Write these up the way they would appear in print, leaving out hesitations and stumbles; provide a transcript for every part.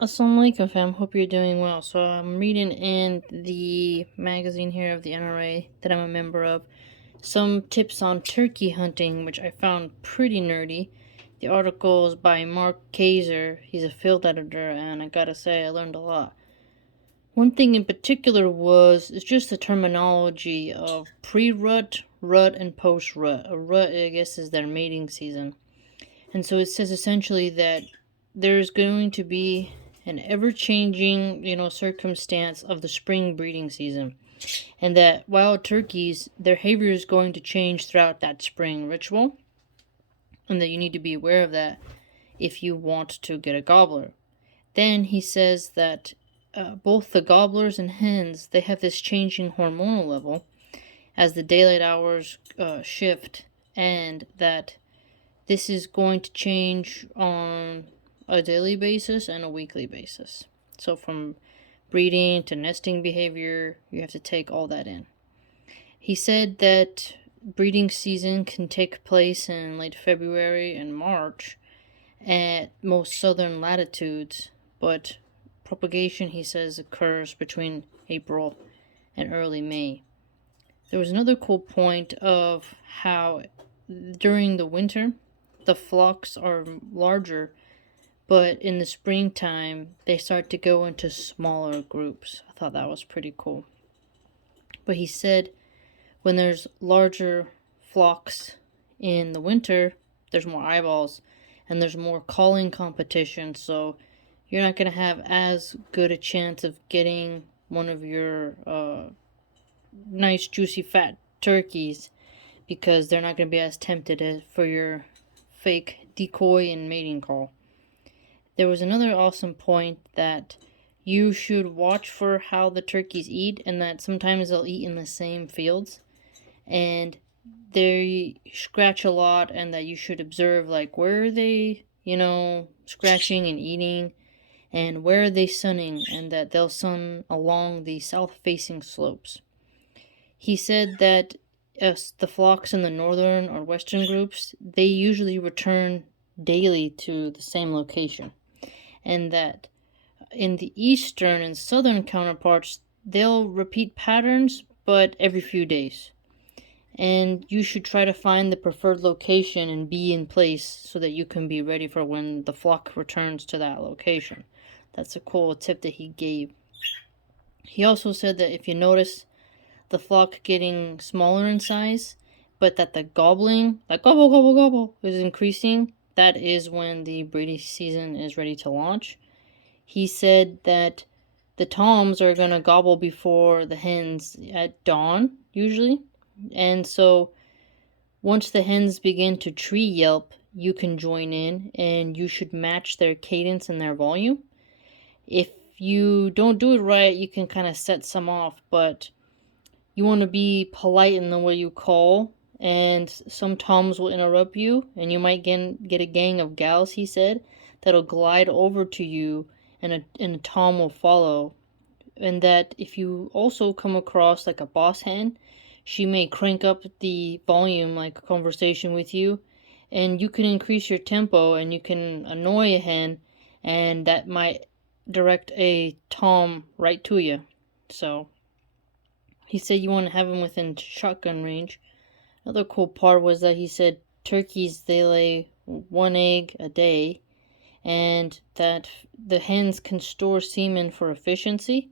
Assalamu alaikum fam, hope you're doing well. So I'm reading in the magazine here of the NRA that I'm a member of some tips on turkey hunting, which I found pretty nerdy. The article is by Mark Kaiser. He's a field editor, and I gotta say I learned a lot. One thing in particular is just the terminology of pre-rut, rut, and post-rut. A rut, I guess, is their mating season. And so it says essentially that there's going to be an ever-changing, circumstance of the spring breeding season. And that wild turkeys, their behavior is going to change throughout that spring ritual. And that you need to be aware of that if you want to get a gobbler. Then he says that both the gobblers and hens, they have this changing hormonal level as the daylight hours shift, and that this is going to change on a daily basis and a weekly basis. So from breeding to nesting behavior, you have to take all that in. He said that breeding season can take place in late February and March at most southern latitudes, but propagation, he says, occurs between April and early May. There was another cool point of how during the winter the flocks are larger, but in the springtime they start to go into smaller groups. I thought that was pretty cool. But he said when there's larger flocks in the winter, there's more eyeballs and there's more calling competition, so you're not going to have as good a chance of getting one of your nice, juicy, fat turkeys because they're not going to be as tempted for your fake decoy and mating call. There was another awesome point that you should watch for how the turkeys eat, and that sometimes they'll eat in the same fields and they scratch a lot, and that you should observe like where are they, scratching and eating, and where are they sunning, and that they'll sun along the south facing slopes. He said that the flocks in the northern or western groups, they usually return daily to the same location, and that in the eastern and southern counterparts, they'll repeat patterns but every few days. And you should try to find the preferred location and be in place so that you can be ready for when the flock returns to that location. That's a cool tip that he gave. He also said that if you notice the flock getting smaller in size, but that the gobbling, like gobble, gobble, gobble, is increasing, that is when the breeding season is ready to launch. He said that the toms are going to gobble before the hens at dawn, usually. And so once the hens begin to tree yelp, you can join in and you should match their cadence and their volume. If you don't do it right, you can kind of set some off, but you want to be polite in the way you call, and some toms will interrupt you, and you might get a gang of gals, he said, that'll glide over to you, and a tom will follow. And that if you also come across like a boss hen, she may crank up the volume like a conversation with you, and you can increase your tempo and you can annoy a hen, and that might direct a tom right to you. So he said you want to have him within shotgun range. Another cool part was that he said turkeys, they lay one egg a day, and that the hens can store semen for efficiency,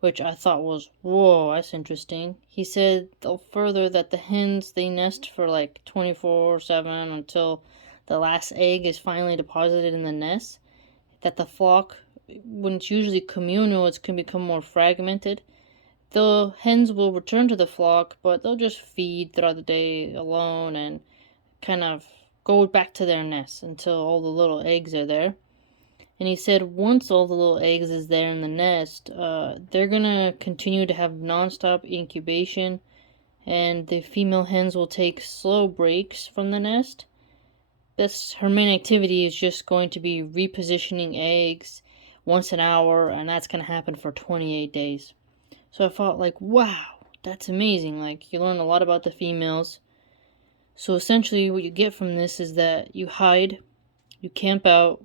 which I thought was, whoa, that's interesting. He said further that the hens, they nest for like 24/7 until the last egg is finally deposited in the nest. That the flock, when it's usually communal, it can become more fragmented. The hens will return to the flock, but they'll just feed throughout the day alone and kind of go back to their nest until all the little eggs are there. And he said once all the little eggs is there in the nest, they're gonna continue to have nonstop incubation, and the female hens will take slow breaks from the nest. That's her main activity is just going to be repositioning eggs once an hour, and that's gonna happen for 28 days. So I thought like, wow, that's amazing. Like you learn a lot about the females. So essentially what you get from this is that you hide, you camp out,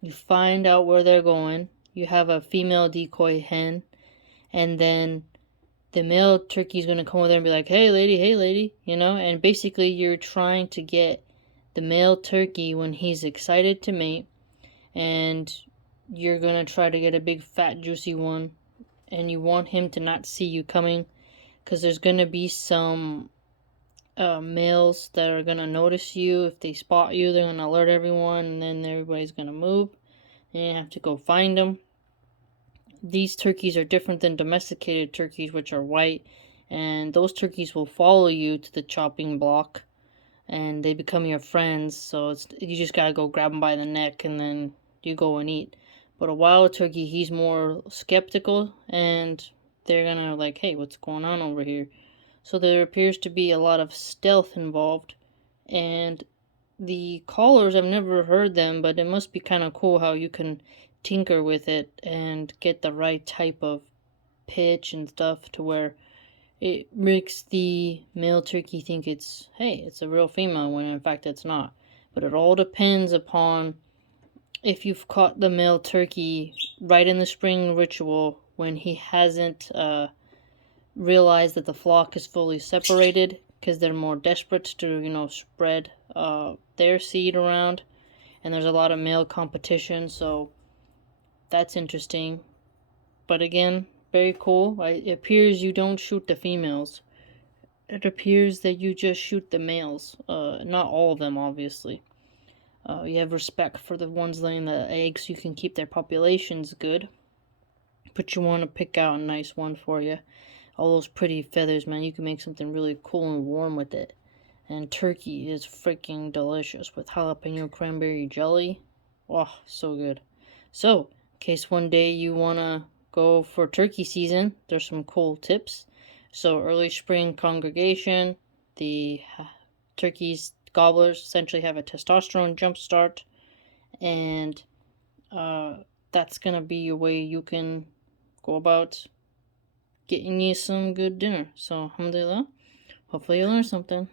you find out where they're going, you have a female decoy hen, and then the male turkey is going to come over there and be like, hey lady, you know, and basically you're trying to get the male turkey when he's excited to mate, and you're going to try to get a big fat juicy one, and you want him to not see you coming, because there's going to be some males that are going to notice you. If they spot you, they're going to alert everyone, and then everybody's going to move, and you have to go find them. These turkeys are different than domesticated turkeys, which are white, and those turkeys will follow you to the chopping block, and they become your friends. So you just gotta go grab them by the neck, and then you go and eat. But a wild turkey, he's more skeptical, and they're gonna like, hey, what's going on over here? So there appears to be a lot of stealth involved, and the callers, I've never heard them, but it must be kind of cool how you can tinker with it and get the right type of pitch and stuff to where it makes the male turkey think it's, hey, it's a real female, when in fact it's not. But it all depends upon if you've caught the male turkey right in the spring ritual when he hasn't realized that the flock is fully separated, because they're more desperate to, you know, spread their seed around, and there's a lot of male competition, so that's interesting. But again, very cool. It appears you don't shoot the females. It appears that you just shoot the males. Not all of them, obviously. You have respect for the ones laying the eggs, so you can keep their populations good. But you want to pick out a nice one for you. All those pretty feathers, man, you can make something really cool and warm with it. And turkey is freaking delicious with jalapeno cranberry jelly. Oh, so good. So, in case one day you want to go for turkey season, there's some cool tips. So, early spring congregation, the turkey's gobblers essentially have a testosterone jump start, and that's going to be a way you can go about getting you some good dinner. So, alhamdulillah, hopefully you learned something.